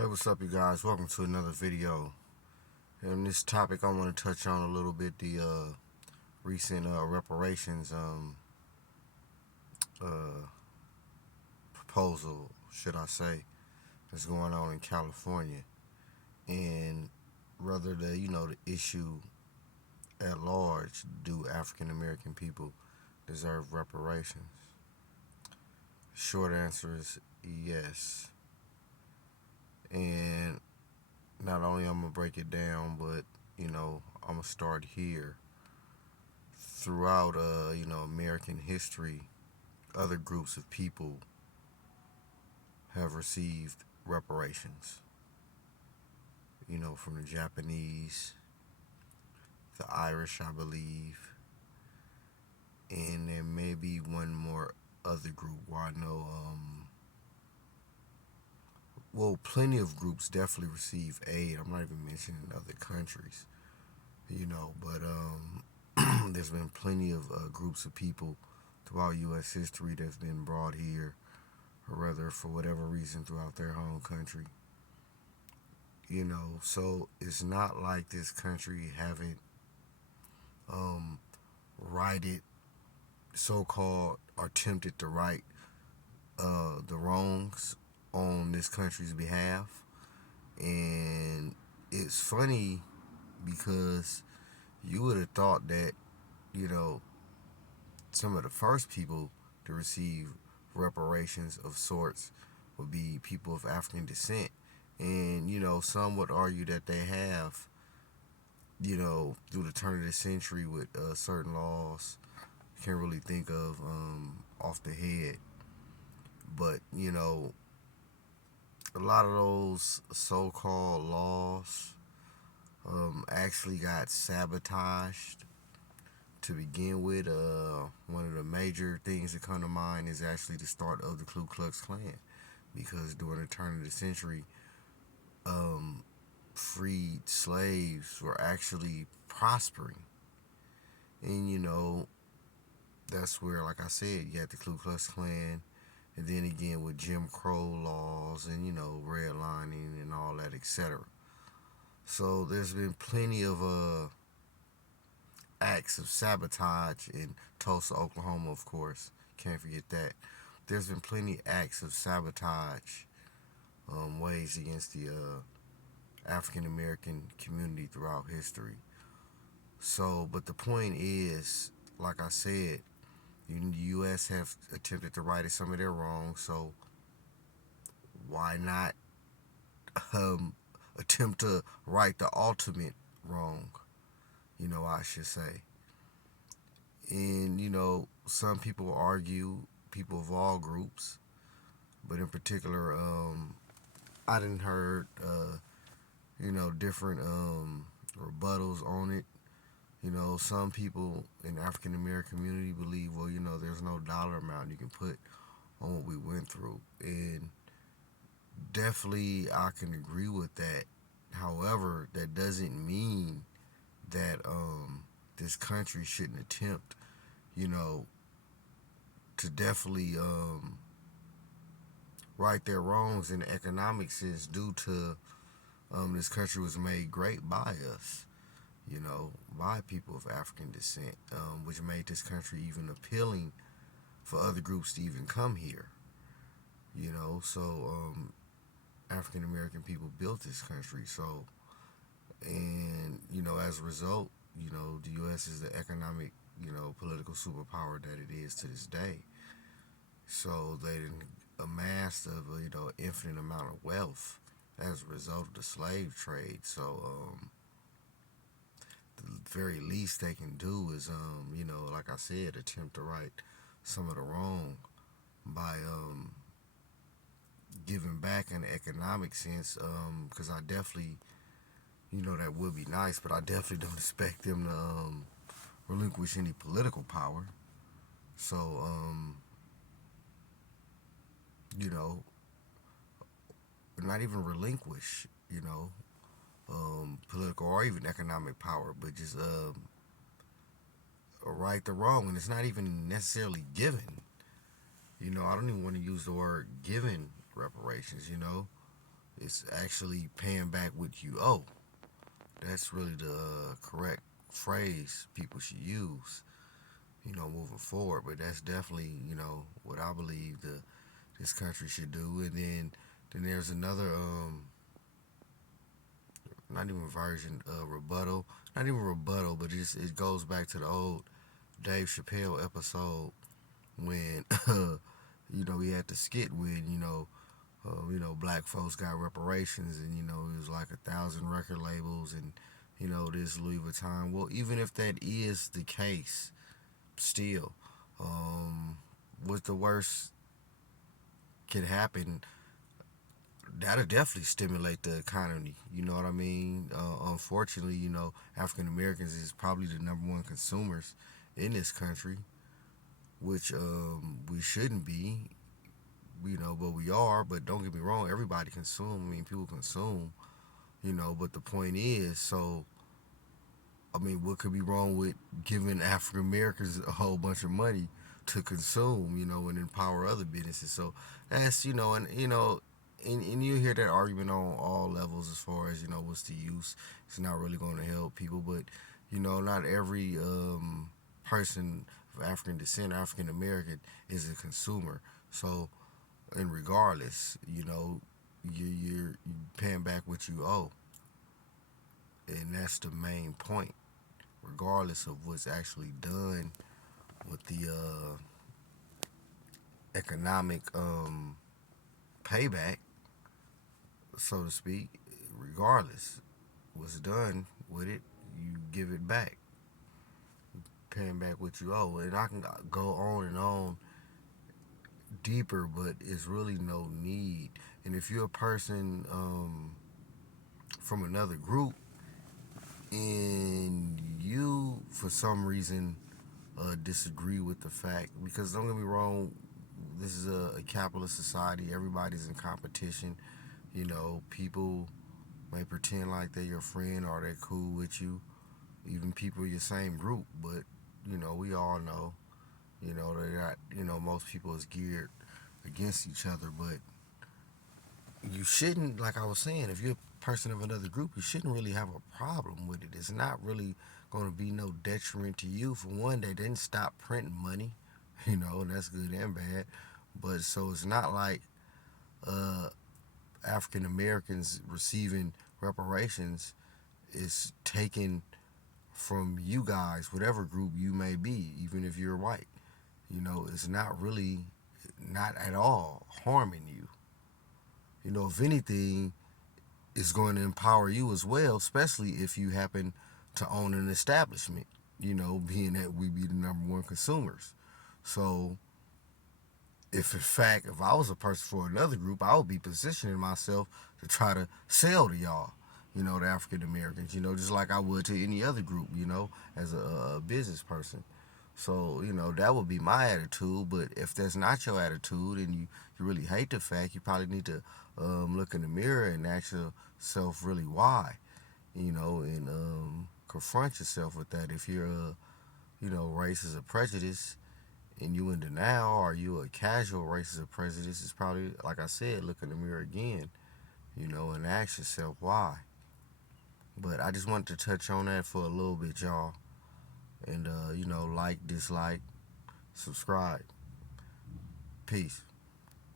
Hey, what's up, you guys? Welcome to another video. In this topic, I want to touch on a little bit the recent reparations uh, proposal, should I say, that's going on in California, and rather the issue at large: do African American people deserve reparations? Short answer is yes. And not only I'm gonna break it down, but I'm gonna start here. Throughout American history, other groups of people have received reparations. From the Japanese, the Irish, I believe, and there may be one more other group where I know. Well, plenty of groups definitely receive aid. I'm not even mentioning other countries. But there's been plenty of groups of people throughout U.S. history that's been brought here, or rather, for whatever reason, throughout their home country. So it's not like this country haven't righted, so-called, or attempted to right the wrongs on this country's behalf. And it's funny because you would have thought that, you know, some of the first people to receive reparations of sorts would be people of African descent. And, some would argue that they have, through the turn of the century with certain laws. Can't really think of off the head. But, a lot of those so called laws actually got sabotaged to begin with. One of the major things that come to mind is actually the start of the Ku Klux Klan, because during the turn of the century, freed slaves were actually prospering. And that's where, like I said, you had the Ku Klux Klan, and then again with Jim Crow laws and redlining and all that, etc. So there's been plenty of acts of sabotage in Tulsa, Oklahoma, of course. Can't forget that. There's been plenty of acts of sabotage, ways against the African American community throughout history. So, but the point is, like I said, the U.S. have attempted to right some of their wrongs. So why not attempt to right the ultimate wrong? I should say. And some people argue, people of all groups, but in particular, I didn't heard different rebuttals on it. Some people in the African American community believe, well, there's no dollar amount you can put on what we went through. And definitely I can agree with that. However, that doesn't mean that this country shouldn't attempt, you know, to definitely right their wrongs in the economic sense, due to this country was made great by us, by people of African descent, which made this country even appealing for other groups to even come here. So African American people built this country. So, and as a result, the U.S. is the economic, political superpower that it is to this day. So they amassed a infinite amount of wealth as a result of the slave trade. So the very least they can do is like I said, attempt to right some of the wrong by giving back in the economic sense. Because I definitely, that would be nice, but I definitely don't expect them to relinquish any political power. So you know, not even relinquish, political or even economic power, but just right the wrong. And it's not even necessarily given. I don't even want to use the word given reparations, It's actually paying back what you owe. That's really the correct phrase people should use, moving forward. But that's definitely, what I believe this country should do. And then there's another, not even version, rebuttal. Not even rebuttal, but it goes back to the old Dave Chappelle episode when, he had the skit when, black folks got reparations, and it was like 1,000 record labels, and this Louis Vuitton. Well, even if that is the case, still, what's the worst could happen? That'll definitely stimulate the economy. You know what I mean? Unfortunately, African Americans is probably the number one consumers in this country, which we shouldn't be. But we are. But don't get me wrong, everybody consume. I mean, people consume. But the point is, so I mean, what could be wrong with giving African Americans a whole bunch of money to consume, and empower other businesses? So that's, and you hear that argument on all levels as far as, what's the use? It's not really going to help people, but, not every person of African descent, African American, is a consumer. So, and regardless, you're paying back what you owe. And that's the main point, regardless of what's actually done with the economic payback, so to speak. Regardless what's done with it, you give it back, paying back what you owe. And I can go on and on deeper, but it's really no need. And if you're a person from another group, and you for some reason disagree with the fact, because don't get me wrong, this is a capitalist society. Everybody's in competition. People may pretend like they're your friend or they're cool with you, even people in your same group. But we all know, they got, most people is geared against each other. But you shouldn't, like I was saying, if you're a person of another group, you shouldn't really have a problem with it. It's not really going to be no detriment to you. For one, they didn't stop printing money, and that's good and bad. But so it's not like uh, African Americans receiving reparations is taken from you guys, whatever group you may be, even if you're white. It's not really, not at all harming you. If anything, it's going to empower you as well, especially if you happen to own an establishment, being that we be the number one consumers. So, if in fact, if I was a person for another group, I would be positioning myself to try to sell to y'all, the African Americans, just like I would to any other group, as a business person. So, that would be my attitude. But if that's not your attitude and you really hate the fact, you probably need to look in the mirror and ask yourself really why, and confront yourself with that. If you're racist or prejudice and you in denial, or you a casual racist or prejudice, it's probably, like I said, look in the mirror again, and ask yourself why. But I just wanted to touch on that for a little bit, y'all. And, like, dislike, subscribe. Peace.